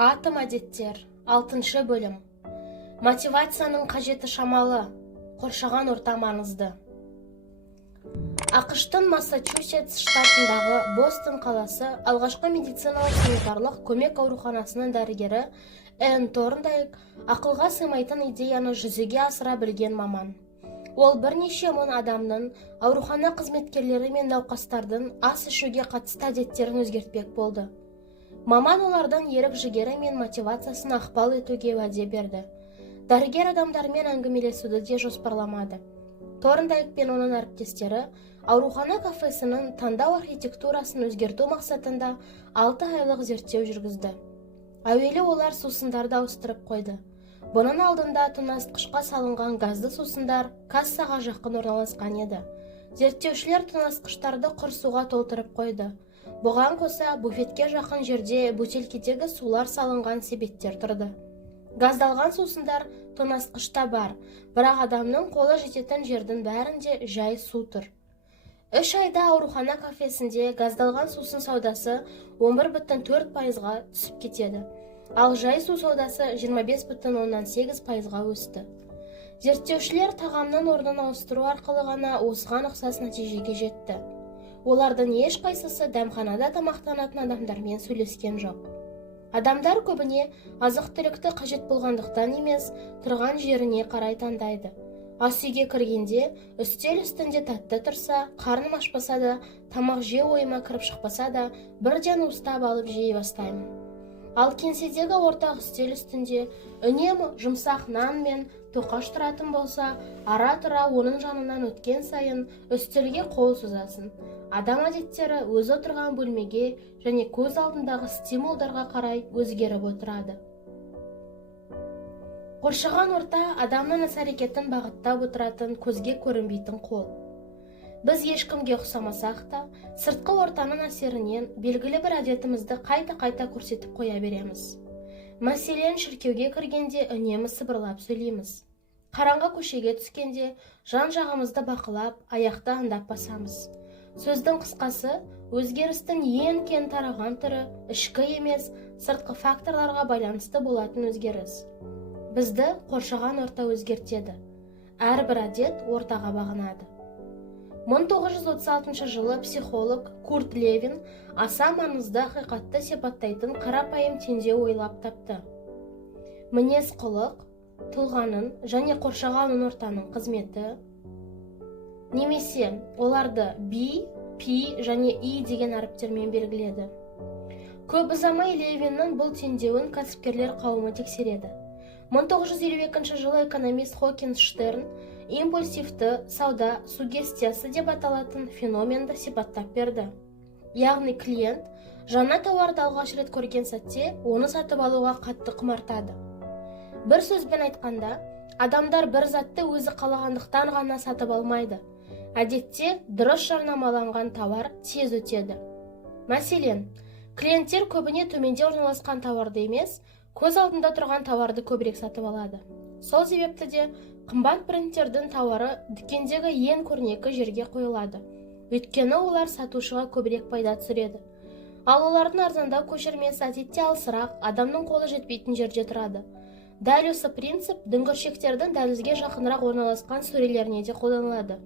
Атом әдеттер, 6 бөлім. Мотивацияның қажеті шамалы, қоршаған орта маңызды. ақш-тың Массачусетс штатындағы Бостон қаласы алғашқы медициналық санитарлық көмек ауруханасының дәрігері Энн Торндайк ақылға сыймайтын идеяны жүзеге асыра білген маман. Ол бірнеше мың адамның, аурухана қызметкерлері мен науқастардың ас ішуге қатысты әдеттерін өзгертпек болды. Маман олардан ерік жігері мен мотивациясын ықпал етуге уәде берді. Дәрігер адамдармен әңгімелесуді де жоспарламады. Торндайк пен оның әріптестері аурухана кафесінің таңдау архитектурасын өзгерту мақсатында 6 айлық зерттеу жүргізді. Әуелі олар сусындарды ауыстырып қойды. Бұның алдында тоңазытқышқа салынған газды сусындар кассаға жақын орналасқан еді. Зерттеушілер тоңазытқыштарды құр суға толтырып қойды. Бұған қоса буфетке жақын жерде бөтелкедегі сулар салынған себеттер тұрды. Газдалған сусындар тоңазытқышта бар, бірақ адамның қолы жететін жердің бәрінде жай су тұр. 3 айда аурухана кафесінде газдалған сусын саудасы 11,4%-ға түсіп кетеді. Ал жай су саудасы 25,8%-ға өсті. Зерттеушілер тағамның орнын ауыстыру арқылы ғана осыған ұқсас нәтижеге жетті. Олардың ешқайсысы дәмханада тамақтанатын адамдармен сөйлескен жоқ. Адамдар көбіне азық-түлікті қажет болғандықтан емес, тұрған жеріне қарай таңдайды. Ас үйге кіргенде, үстел үстінде тәтті тұрса, қарным ашпаса да, тамақ жеу ойыма кіріп шықпаса да, бірден уыстап алып жей бастаймын. Ал кеңседегі ортақ үстел үстінде үнемі жұмсақ нан мен тоқаш тұратын болса, ара-тұра оның жанынан өткен сайын үстелге қол созасын. Адам әдеттері өзі отырған бөлмеге және көз алдындағы стимулдарға қарай өзгеріп отырады. Қоршаған орта адамның іс-әрекетін бағыттап отыратын көзге көрінбейтін қол. Біз ешкімге ұқсамасақ та, сыртқы ортаның әсерінен белгілі бір әдетімізді қайта-қайта көрсетіп қоя береміз. Мәселен, шіркеуге кіргенде үнемі сыбырлап сөйлейміз. Қараңғы көшеге түскенде жан-жағымызды бақылап, аяқты аңдап басамыз. Сөздің қысқасы, өзгерістің ең кең тараған түрі ішкі емес, сыртқы факторларға байланысты болатын өзгеріс. Бізді қоршаған орта өзгертеді. Әрбір әдет ортаға бағынады. 1936 жылы психолог Курт Левин аса маңызды ақиқатты сипаттайтын қарапайым теңдеу ойлап тапты. Мінез құлық, тұлғаның және қоршаған ортаның қызметі, немесе оларды B, P және I деген әріптермен белгіледі. Көп ұзамай Левиннің бұл теңдеуін кәсіпкерлер қауымы тексереді. 1952 жылы экономист Хокинс Штерн импульсивті сауда сугестиясы деп аталатын феноменді сипаттап берді. Яғни клиент жаңа тауарды алғаш рет көрген сәтте оны сатып алуға қатты құмартады. Бір сөзбен айтқанда, адамдар бір затты өзі қалағандықтан ғана сатып алмайды. Әдетте дұрыс жарнамаланған тауар тез өтеді. Мәселен, клиенттер көбіне төменде орналасқан тауарды емес, көз алдында тұрған тауарды көбірек сатып алады. Сол себепті де қымбат брендтердің тауары дүкендегі ең көрнекі жерге қойылады. Өйткені олар сатушыға көбірек пайда түсіреді. Ал олардың арзандау көшірмесі әдетте алысырақ, адамның қолы жетпейтін жерде тұрады. Дәл осы принцип дүңгіршектердің дәлізге жақынырақ орналасқан сөрелеріне де қолданылады.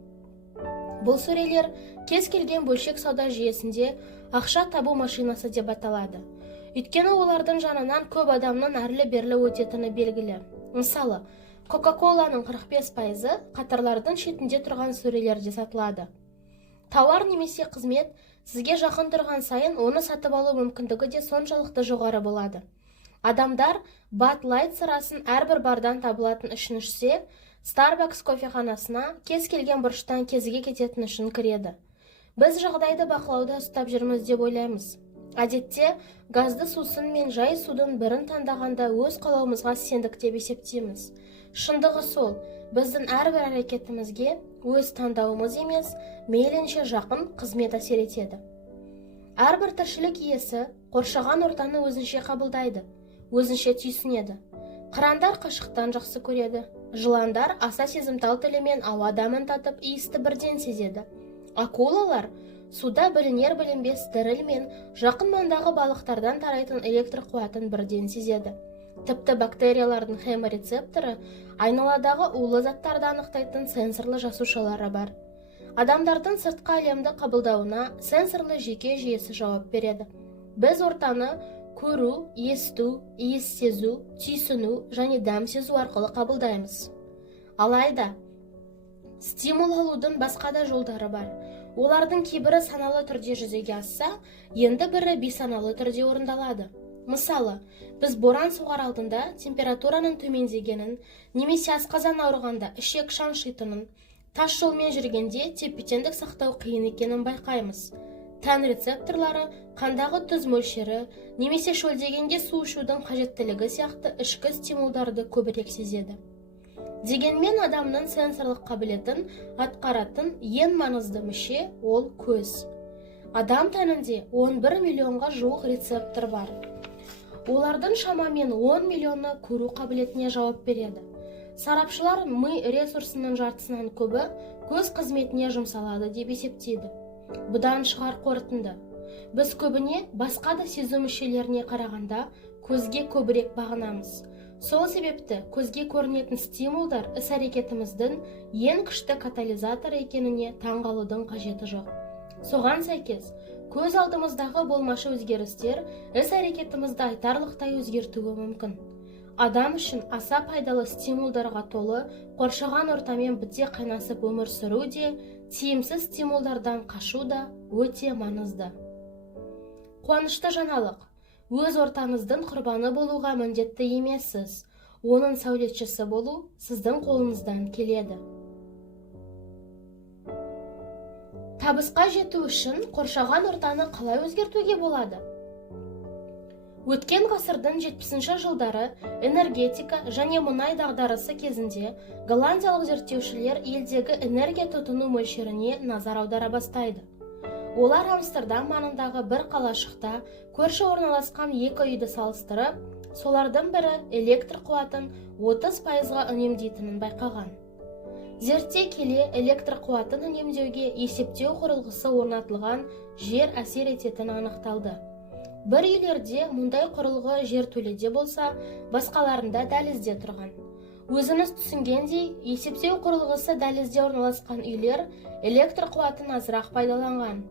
Бұл сөрелер кез келген бөлшек сауда жүйесінде ақша табу машинасы деп аталады. Өйткені олардың жанынан көп адамның әрлі-берлі өтетіні белгілі. Мысалы, Кока-Коланың 45% қатарлардың шетінде тұрған сөрелерде сатылады. Тауар немесе қызмет сізге жақын тұрған сайын оны сатып алу мүмкіндігі де соншалықты жоғары болады. Адамдар Bud Light сырасын әрбір бардан табылатын үшін ішсе, Starbucks кофеханасына кез келген бұрыштан кезіге кететін үшін кіреді. Біз жағдайды бақылауда ұстап жүрміз деп ойлаймыз. Әдетте, газды сусын мен жай судың бірін таңдағанда өз қалауымызға сендік деп есептейміз. Шындығы сол, біздің әрбір әрекетімізге өз таңдауымыз емес, мейлінше жақын қызмет әсер етеді. Әрбір тіршілік иесі қоршаған ортаны өзінше қабылдайды, өзінше түйсінеді. Қырандар қашықтан жақсы көреді. Жыландар аса сезімтал тілімен ауа дәмін татып иісті бірден сезеді. Акулалар суда білінер-білінбес діріл мен жақын маңдағы балықтардан тарайтын электр қуатын бірден сезеді. Тіпті бактериялардың хеморецепторы айналадағы улы заттарды анықтайтын сенсорлы жасушалары бар. Адамдардың сыртқы әлемді қабылдауына сенсорлы жеке жүйесі жауап береді. Біз ортаны көру, есту, иіс сезу, түйсіну және дәм сезу арқылы қабылдаймыз. Алайда, стимул алудың басқа да жолдары бар. Олардың кейбірі саналы түрде жүзеге асса, енді бірі бейсаналы түрде орындалады. Мысалы, біз боран соғар алдында температураның төмендегенін, немесе асқазан ауырғанда ішек шаншитынын, тас жолмен жүргенде тепе-теңдік сақтау қиын екенін байқаймыз. Тән рецепторлары, қандағы тұз мөлшері, немесе шөлдегенде су ішудің қажеттілігі сияқты ішкі стимулдарды көбірек сезеді. Дегенмен адамның сенсорлық қабілетін атқаратын ең маңызды мүше ол көз. Адам тәнінде 11 миллионға жуық рецептор бар. Олардың шамамен 10 миллионы көру қабілетіне жауап береді. Сарапшылар ми ресурсының жартысынан көбі көз қызметіне жұмсалады деп есептейді. Бұдан шығар қорытынды. Біз көбіне басқа да сезу мүшелеріне қарағанда көзге көбірек бағынамыз. Сол себепті көзге көрінетін стимулдар іс-әрекетіміздің ең күшті катализатор екеніне таңғалудың қажеті жоқ. Соған сәйкес, көз алдымыздағы болмашы өзгерістер іс-әрекетімізді айтарлықтай өзгертуі мүмкін. Адам үшін аса пайдалы стимулдарға толы, қоршаған ортамен біте қайнасып өмір сүру де, тиімсіз стимулдардан қашу да өте маңызды. Қуанышты жаңалық. Өз ортаңыздың құрбаны болуға міндетті емессіз. Оның сәулетшісі болу сіздің қолыңыздан келеді. Табысқа жету үшін қоршаған ортаны қалай өзгертуге болады? Өткен ғасырдың 70-ші жылдары энергетика және мұнай дағдарысы кезінде голландиялық зерттеушілер елдегі энергия тұтыну мөлшеріне назар аудара бастайды. Олар Амстердам маңындағы бір қалашықта көрші орналасқан екі үйді салыстырып, солардың бірі электр қуатын 30%-ға үнемдейтінін байқаған. Зерттей келе электр қуатын үнемдеуге есептеу құрылғысы орнатылған жер әсер ететіні анықталды. Бір үйлерде мұндай құрылғы жертөледе болса, басқаларында дәлізде тұрған. Өзіңіз түсінгендей, есептеу құрылғысы дәлізде орналасқан үйлер электр қуатын азырақ пайдаланған.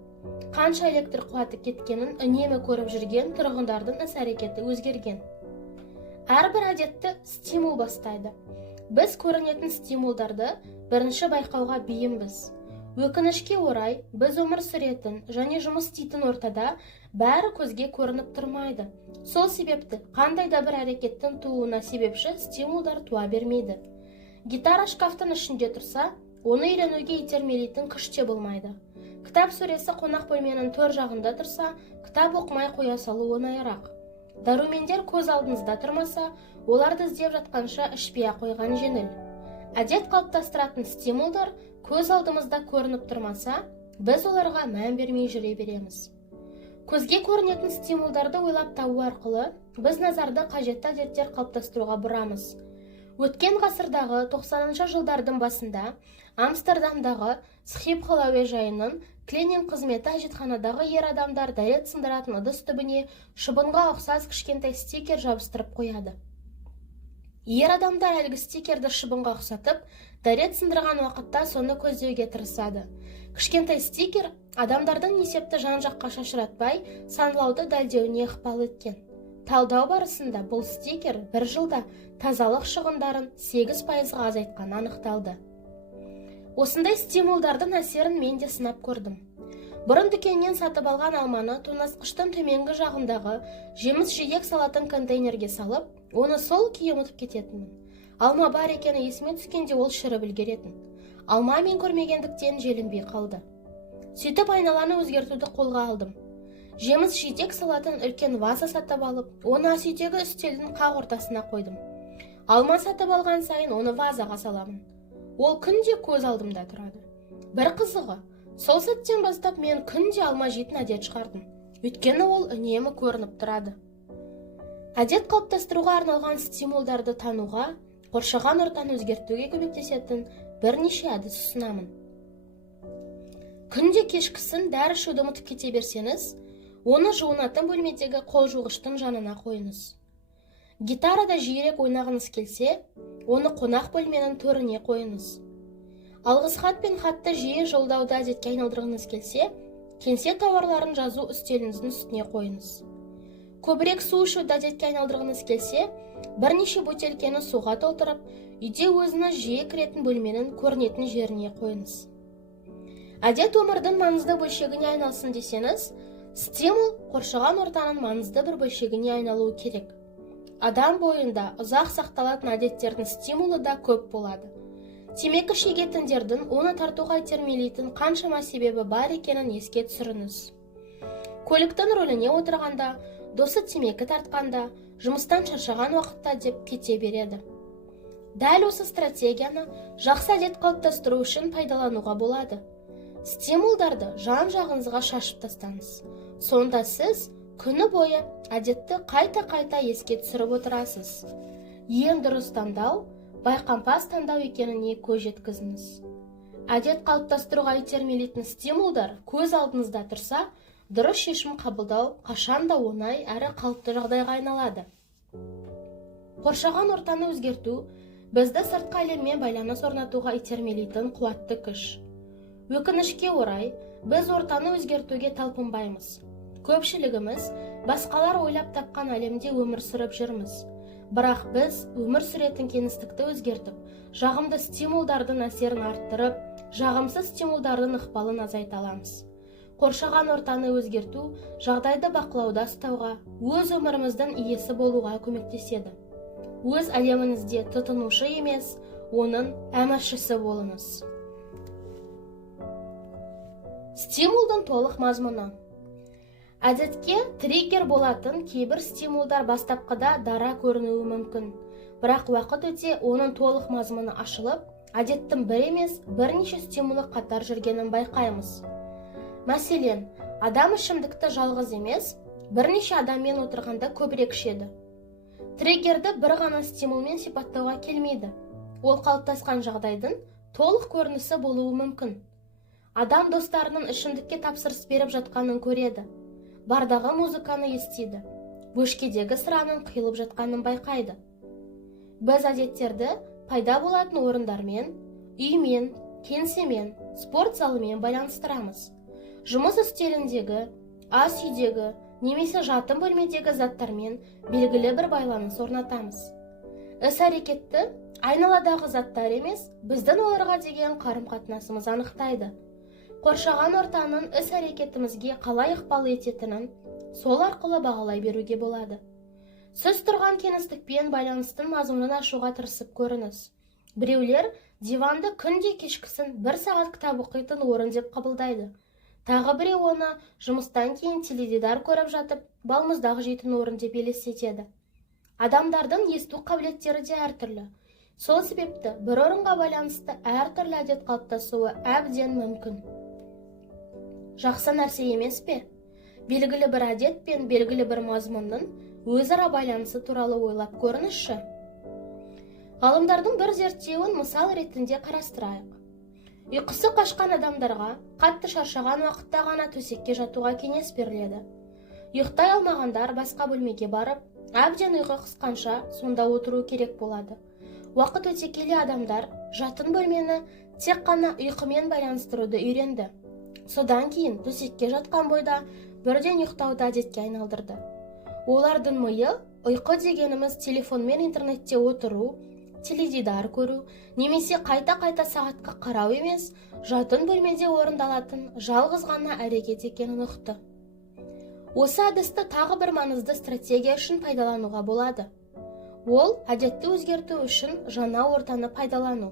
Қанша электр қуаты кеткенін үнемі көріп жүрген тұрғындардың іс-әрекеті өзгерген. Әрбір әдетті стимул бастайды. Біз көрінетін стимулдарды бірінші байқауға бейімбіз. Өкінішке орай, біз өмір сүретін және жұмыс істейтін ортада бәрі көзге көрініп тұрмайды. Сол себепті қандай да бір әрекеттің тууына себепші стимулдар туа бермейді. Гитара шкафтың ішінде тұрса, оны үйренуге итермелейтін күш те болмайды. Кітап сөресі қонақ бөлменің төр жағында тұрса, кітап оқымай қоя салу оңайырақ. Дәрумендер көз алдыңызда тұрмаса, оларды іздеп жатқанша ішпей қойған жеңіл. Әдет қалыптастыратын стимулдар көз алдымызда көрініп тұрмаса, біз оларға мән бермей жүре береміз. Көзге көрінетін стимулдарды ойлап табу арқылы біз назарды қажетті әдеттер қалыптастыруға бұрамыз. Өткен ғасырдағы 90-шы жылдардың басында Амстердамдағы Схипхол әуежайының клининг қызметі әжетханадағы ер адамдар дәрет сындыратын ыдыс түбіне шыбынға ұқсас кішкентай стикер жабыстырып қояды. Ер адамдар әлгі стикерді шыбынға ұқсатып, дәрет сындырған уақытта соны көздеуге тырысады. Кішкентай стикер адамдардың есепті жан-жаққа шашыратпай, саналауды дәлдеуіне ықпал еткен. Талдау барысында бұл стикер бір жылда тазалық шығындарын 8%-ға азайтқаны анықталды. Осындай стимулдардың әсерін мен де сынап көрдім. Бұрын дүкеннен сатып алған алманы тоңазытқыштың төменгі жағындағы жеміс-жидек салатын контейнерге салып, оны сол күйі ұмытып кететінмін. Алма бар екені есіме түскенде ол шіріп үлгеретін. Алма мен көрмегендіктен желінбей қалды. Сөйтіп айналаны өзгертуді қолға алдым. Жеміс-жидек салатын үлкен ваза сатып алып, оны ас үйдегі үстелдің қақ ортасына қойдым. Алма сатып алған сайын оны вазаға саламын. Ол күнде көз алдымда тұрады. Бір қызығы, сол сәттен бастап мен күнде алма жейтін әдет шығардым. Өйткені ол үнемі көрініп тұрады. Әдет қалыптастыруға арналған стимулдарды тануға, қоршаған ортаны өзгертуге көмектесетін бірнеше әдіс ұсынамын. Күнде кешкісін дәрі ішуді ұмытып кете берсеңіз, оны жуынатын бөлмедегі қол жуғыштың жанына қойыңыз. Гитарада жиірек ойнағыңыз келсе, оны қонақ бөлменің төріне қойыңыз. Алғыс хат пен хатты жиі жолдауды әдетке айналдырғыңыз келсе, кеңсе тауарларын жазу үстеліңіздің үстіне қойыңыз. Көбірек су ішуді әдетке айналдырғыңыз келсе, бірнеше бөтелкені суға толтырып, үйде өзіңіз жиі кіретін бөлменің көрінетін жеріне қойыңыз. Әдет өмірдің маңызды бөлшегіне айналсын десеңіз, стимул қоршаған ортаның маңызды бір бөлшегіне айналуы керек. Адам бойында ұзақ сақталатын әдеттердің стимулы да көп болады. Темекі шегетіндердің оны тартуға итермелейтін қаншама себебі бар екенін еске түсіріңіз. Көліктің рөліне отырғанда, досы темекі тартқанда, жұмыстан шаршаған уақытта деп кете береді. Дәл осы стратегияны жақсы әдет қалыптастыру үшін пайдалануға болады. Стимулдарды жан-жағыңызға шашып тастаңыз. Сонда сіз күні бойы әдетті қайта-қайта еске түсіріп отырасыз. Ең дұрыс таңдау байқампаз таңдау екеніне көз жеткізіңіз. Әдет қалыптастыруға итермелейтін стимулдар көз алдыңызда тұрса, дұрыс шешім қабылдау қашанда оңай әрі қалыпты жағдайға айналады. Қоршаған ортаны өзгерту бізді сыртқы әлеммен байланыс орнатуға итермелейтін қуатты күш. Өкінішке орай, біз ортаны өзгертуге талпынбаймыз. Көпшілігіміз басқалар ойлап тапқан әлемде өмір сүріп жүрміз. Бірақ біз өмір сүретін кеңістікті өзгертіп, жағымды стимулдардың әсерін арттырып, жағымсыз стимулдардың ықпалын азайта аламыз. Қоршаған ортаны өзгерту жағдайды бақылауда ұстауға, өз өміріміздің иесі болуға көмектеседі. Өз әлеміңізде тұтынушы емес, оның әміршісі болыңыз. Стимулдың толық мазмұны. Әдетке триггер болатын кейбір стимулдар бастапқыда дара көрінуі мүмкін. Бірақ уақыт өте оның толық мазмұны ашылып, әдеттің бір емес, бірнеше стимулы қатар жүргенін байқаймыз. Мәселен, адам ішімдікті жалғыз емес, бірнеше адаммен отырғанда көбірек ішеді. Триггерді бір ғана стимулмен сипаттауға келмейді. Ол қалыптасқан жағдайдың толық көрінісі болуы мүмкін. Адам достарының ішімдікке тапсырыс беріп жатқанын көреді. Бардағы музыканы естиді. Бөшкедегі сыраның қиылып жатқанын байқайды. Біз әдеттерді пайда болатын орындармен, үймен, кеңсемен, спорт залымен байланыстырамыз. Жұмыс үстеліндегі, ас үйдегі, немесе жатын бөлмедегі заттармен белгілі бір байланыс орнатамыз. Іс-әрекетті айналадағы заттар емес, біздің оларға деген қарым-қатынасымыз анықтайды. Қоршаған ортаның іс-әрекетімізге қалай ықпал ететінін сол арқылы бағалай беруге болады. Сіз тұрған кеңістікпен байланыстың мазмұнын ашуға тырысып көріңіз. Біреулер диванды күнде кешкісін 1 сағат кітап оқитын орын деп қабылдайды. Тағы біреу оны жұмыстан кейін теледидар көріп жатып, балмұздақ жейтін орын деп елестетеді. Адамдардың есту қабілеттері де әртүрлі. Сол себепті бір орынға байланысты әртүрлі әдет қалыптасуы әбден мүмкін. Жақсы нәрсе емес пе? Белгілі бір әдет пен белгілі бір мазмұнның өзара байланысы туралы ойлап көріңізші. Ғалымдардың бір зерттеуін мысал ретінде қарастырайық. Ұйқысы қашқан адамдарға қатты шаршаған уақытта ғана төсекке жатуға кеңес беріледі. Ұйықтай алмағандар басқа бөлмеге барып, әбден ұйқы қысқанша сонда отыру керек болады. Уақыт өте келе адамдар жатын бөлмені тек қана ұйқымен байланыстыруды үйренді. Содан кейін төсекке жатқан бойда бірден ұйықтауды әдетке айналдырды. Олардың миы ұйқы дегеніміз телефон мен интернетте отыру, теледидар көру, немесе қайта-қайта сағатқа қарау емес, жатын бөлмеде орындалатын жалғыз ғана әрекет екенін ұқты. Осы әдісті тағы бір маңызды стратегия үшін пайдалануға болады. Ол әдетті өзгерту үшін жаңа ортаны пайдалану.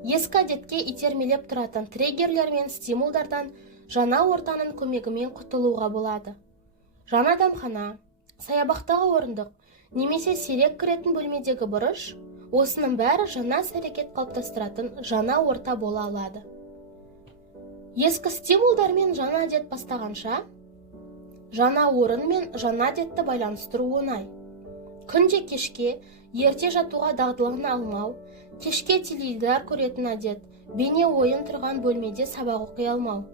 Ескі әдетке итермелеп тұратын триггерлер мен стимулдардан жаңа ортаның көмегімен құтылуға болады. Жаңа дамхана, саябақтағы орындық, немесе сирек кіретін бөлмедегі бұрыш, осының бәрі жаңа әрекет қалыптастыратын жаңа орта бола алады. Ескі стимулдармен жаңа әдет бастағанша, жаңа орын мен жаңа әдетті байланыстыру оңай. Күнде кешке, ерте жатуға дағдылығын алмау, кешке теледидар көретін әдет, бейне ойын тұрған бөлмеде сабақ оқи алмау.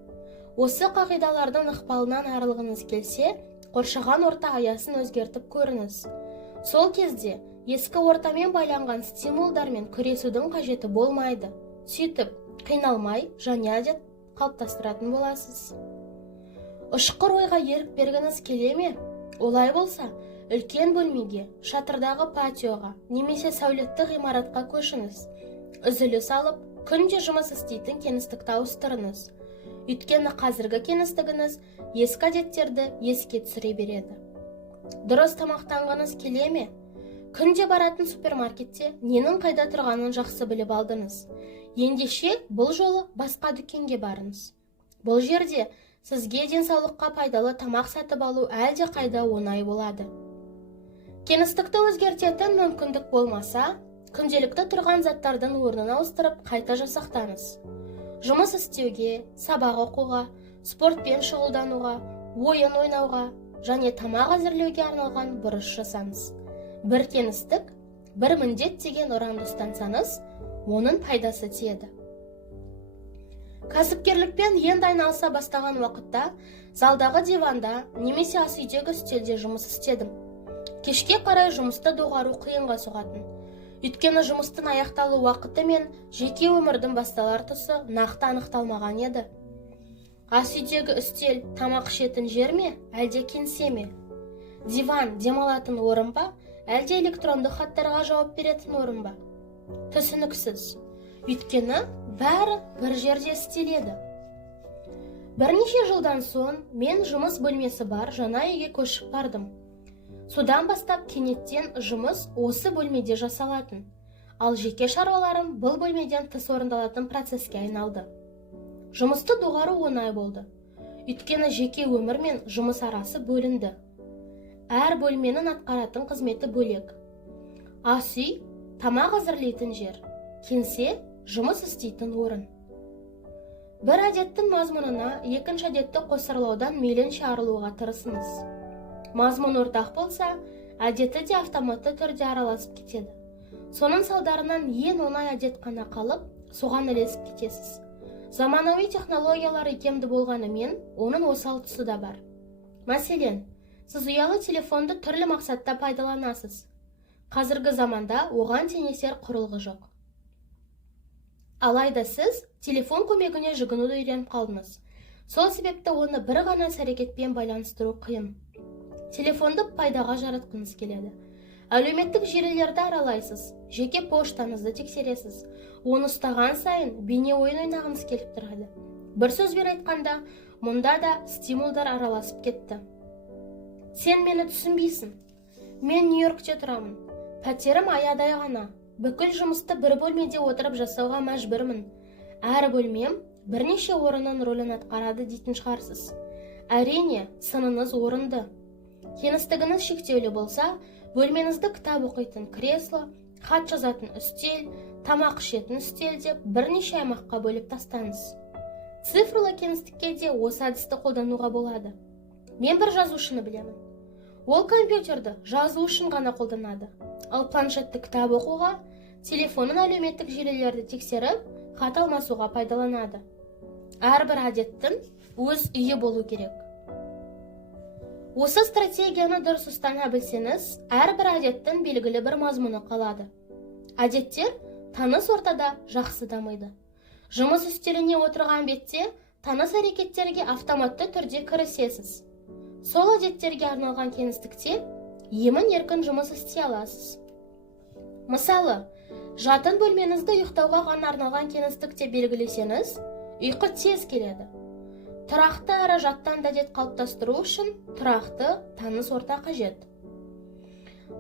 Осы қағидалардың ықпалынан арылғыңыз келсе, қоршаған орта аясын өзгертіп көріңіз. Сол кезде ескі ортамен байланған стимулдармен күресудің қажеті болмайды. Сөйтіп, қиналмай, жаңа әдет қалыптастыратын боласыз. Ұшқыр ойға ерік бергіңіз келе ме? Олай болса, үлкен бөлмеге, шатырдағы патиоға, немесе сәулетті ғимаратқа көшіңіз. Үзіліс алып, күнде жұмыс істейтін кеңістікті ауыстырыңыз. Өйткені қазіргі кеңістігіңіз ескі әдеттерді еске түсіре береді. Дұрыс тамақтанғыңыз келе ме? Күнде баратын супермаркетте ненің қайда тұрғанын жақсы біліп алдыңыз. Ендеше бұл жолы басқа дүкенге барыңыз. Бұл жерде сізге денсаулыққа пайдалы тамақ сатып алу әлде қайда оңай болады. Кеңістікті өзгертетін мүмкіндік болмаса, күнделікті тұрған заттардың орнын ауыстырып қайта жасақтаңыз. Жұмыс істеуге, сабақ оқуға, спортпен шұғылдануға, ойын ойнауға және тамақ әзірлеуге арналған бұрыш жасаңыз. Бір кеңістік, бір міндет деген ұранды ұстансаңыз, оның пайдасы тиеді. Кәсіпкерлікпен енді айналыса бастаған уақытта залдағы диванда немесе ас үйдегі үстелде жұмыс істедім. Кешке қарай жұмысты доғару қиынға соғатын. Өйткені жұмыстың аяқталу уақыты мен жеке өмірдің басталар тұсы нақты анықталмаған еді. Ас үйдегі үстел тамақ ішетін жер ме, әлде кеңсе ме? Диван демалатын орын ба, әлде электронды хаттарға жауап беретін орын ба? Түсініксіз. Өйткені бәрі бір жерде істеледі. Бірнеше жылдан соң мен жұмыс бөлмесі бар жаңа үйге көшіп бардым. Содан бастап кенеттен жұмыс осы бөлмеде жасалатын. Ал жеке шаруаларым бұл бөлмеден тыс орындалатын процеске айналды. Жұмысты доғару оңай болды. Өйткені жеке өмір мен жұмыс арасы бөлінді. Әр бөлменің атқаратын қызметі бөлек. Ас үй тамақ әзірлейтін жер, кеңсе жұмыс істейтін орын. Бір әдеттің мазмұнына екінші әдетті қосарлаудан мейлінше арылуға тырысыңыз. Мазмұн ортақ болса, әдеті де автоматты түрде араласып кетеді. Соның салдарынан ең оңай әдет қана қалып, соған ілесіп кетесіз. Заманауи технологиялар икемді болғанымен, оның осал тұсы да бар. Мәселен, сіз ұялы телефонды түрлі мақсатта пайдаланасыз. Қазіргі заманда оған теңесер құрылғы жоқ. Алайда сіз телефон көмегіне жүгінуді үйреніп қалдыңыз. Сол себепті оны бір ғана іс-әрекетпен байланыстыру қиын. Телефонды пайдаға жаратқыңыз келеді. Әлеуметтік желілерді аралайсыз, жеке поштаңызды тексересіз. Оны ұстаған сайын бейне ойын ойнағыңыз келіп тұрады. Бір сөзбен айтқанда, мұнда да стимулдар араласып кетті. Сен мені түсінбейсің. Мен Нью-Йоркте тұрамын. Пәтерім аядай ғана. Бүкіл жұмысты бір бөлмеде отырып жасауға мәжбүрмін. Әр бөлмем бірнеше орынның рөлін атқарады дейтін шығарсыз. Әрине, сыныңыз орынды. Кеңістігіңіз шектеулі болса, бөлменізді кітап оқитын кресло, хат жазатын үстел, тамақ ішетін үстел деп бірнеше аймаққа бөліп тастаңыз. Цифрлы кеңістікке де осы әдісті қолдануға болады. Мен бір жазушыны білемін. Ол компьютерді жазу үшін ғана қолданады. Ал планшетті кітап оқуға, телефонын әлеуметтік желілерді тексеріп, хат алмасуға пайдаланады. Әрбір әдеттің өз үйі болу керек. Осы стратегияны дұрыс ұстана білсеңіз, әрбір әдеттің белгілі бір мазмұны қалады. Әдеттер таныс ортада жақсы дамиды. Жұмыс үстеліне отырған бетте таныс әрекеттерге автоматты түрде кірісесіз. Сол әдеттерге арналған кеңістікте емін-еркін жұмыс істей аласыз. Мысалы, жатын бөлменізді ұйықтауға ғана арналған кеңістікте белгілесеңіз, ұйқы тез келеді. Тұрақты әрі жаттан әдет қалыптастыру үшін тұрақты таныс орта қажет.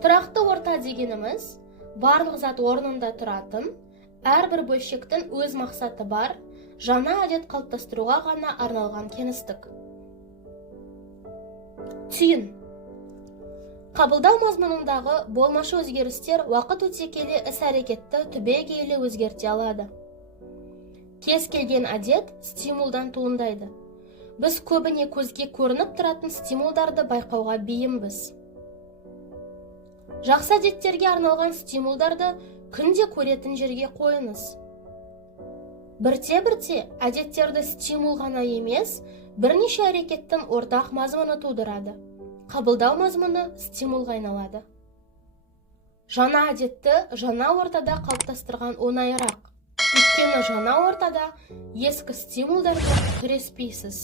Тұрақты орта дегеніміз, барлық зат орнында тұратын, әрбір бөлшектің өз мақсаты бар, жаңа әдет қалыптастыруға ғана арналған кеңістік. Түйін. Қабылдау мазмұнындағы болмашы өзгерістер уақыт өте келе іс-әрекетті түбегейлі өзгерте алады. Кез келген әдет стимулдан туындайды. Біз көбіне көзге көрініп тұратын стимулдарды байқауға бейімбіз. Жақсы әдеттерге арналған стимулдарды күнде көретін жерге қойыңыз. Бірте-бірте әдеттерді стимул ғана емес, бірнеше әрекеттің ортақ мазмұны тудырады. Қабылдау мазмұны стимулға айналады. Жаңа әдетті жаңа ортада қалыптастырған оңайырақ. Өйткені жаңа ортада ескі стимулдарға күреспейсіз.